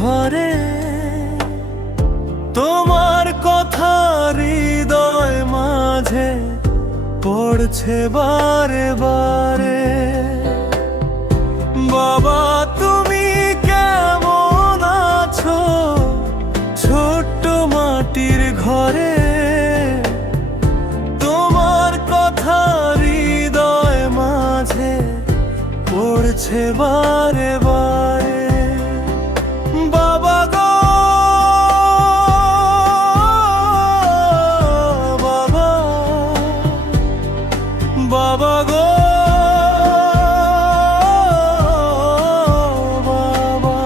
ঘরে তোমার কথা হৃদয় মাঝে পড়ছে বারে বারে। বাবা তুমি কেমন আছো ছোট্ট মাটির ঘরে, তোমার কথা হৃদয় মাঝে পড়ছে বারে বারে। বাবা গো বাবা, বাবা গো বাবা,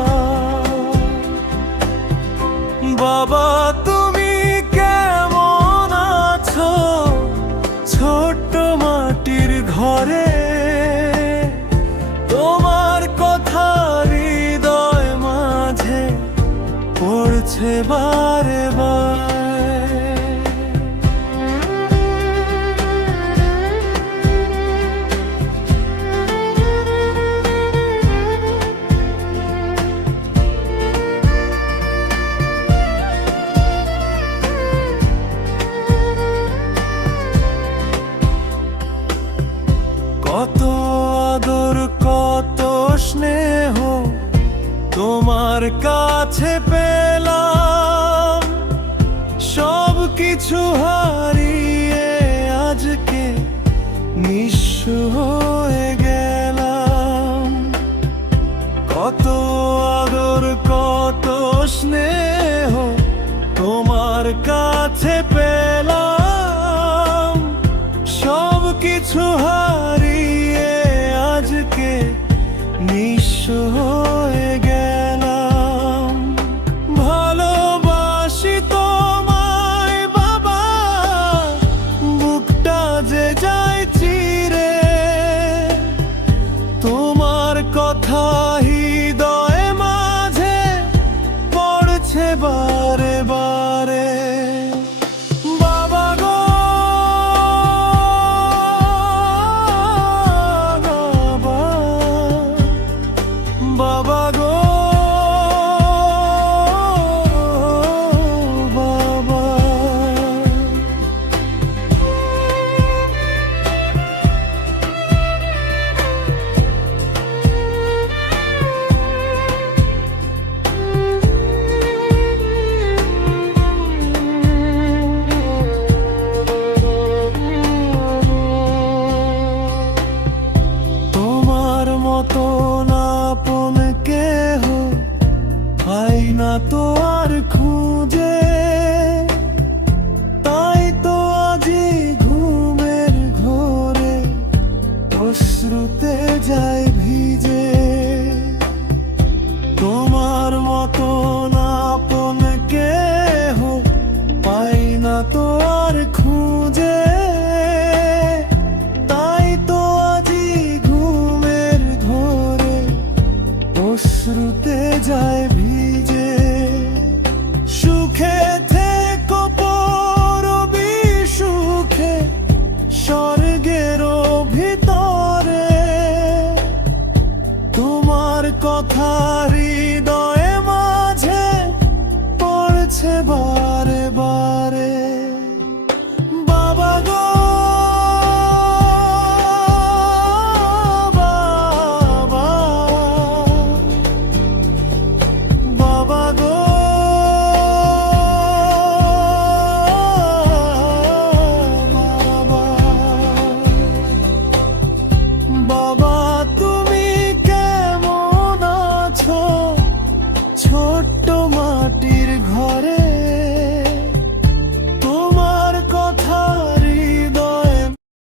বাবা তুমি কেমন আছো ছোট্ট মাটির ঘরে, তোমার কথা হৃদয় মাঝে পড়ছে বারে বারে। কত আদর কত স্নেহ তোমার কাছে পেলাম, সব কিছু হারিয়ে আজকে নিঃস্ব হয়ে গেলাম। কত আদর কত স্নেহ তোমার কাছে পেলাম, সব কিছু হারিয়ে আজকে নিঃস্ব হয়ে গেলাম। ভালোবাসি তোমায় বাবা, বুকটা যে যায় চিরে, তোমার কথা হৃদয় মাঝে পড়ছে বারে বারে। বাবা গো বাবা, বাবা গো বাবা। তোমার মতন আপন কেহ পাই না তো আর খুঁজে, তাই তো আজি ঘুমের ঘোরে অশ্রুতে যায় ভিজে। তোমার মতন আপন কেহ পাই না তো আর খুঁজে,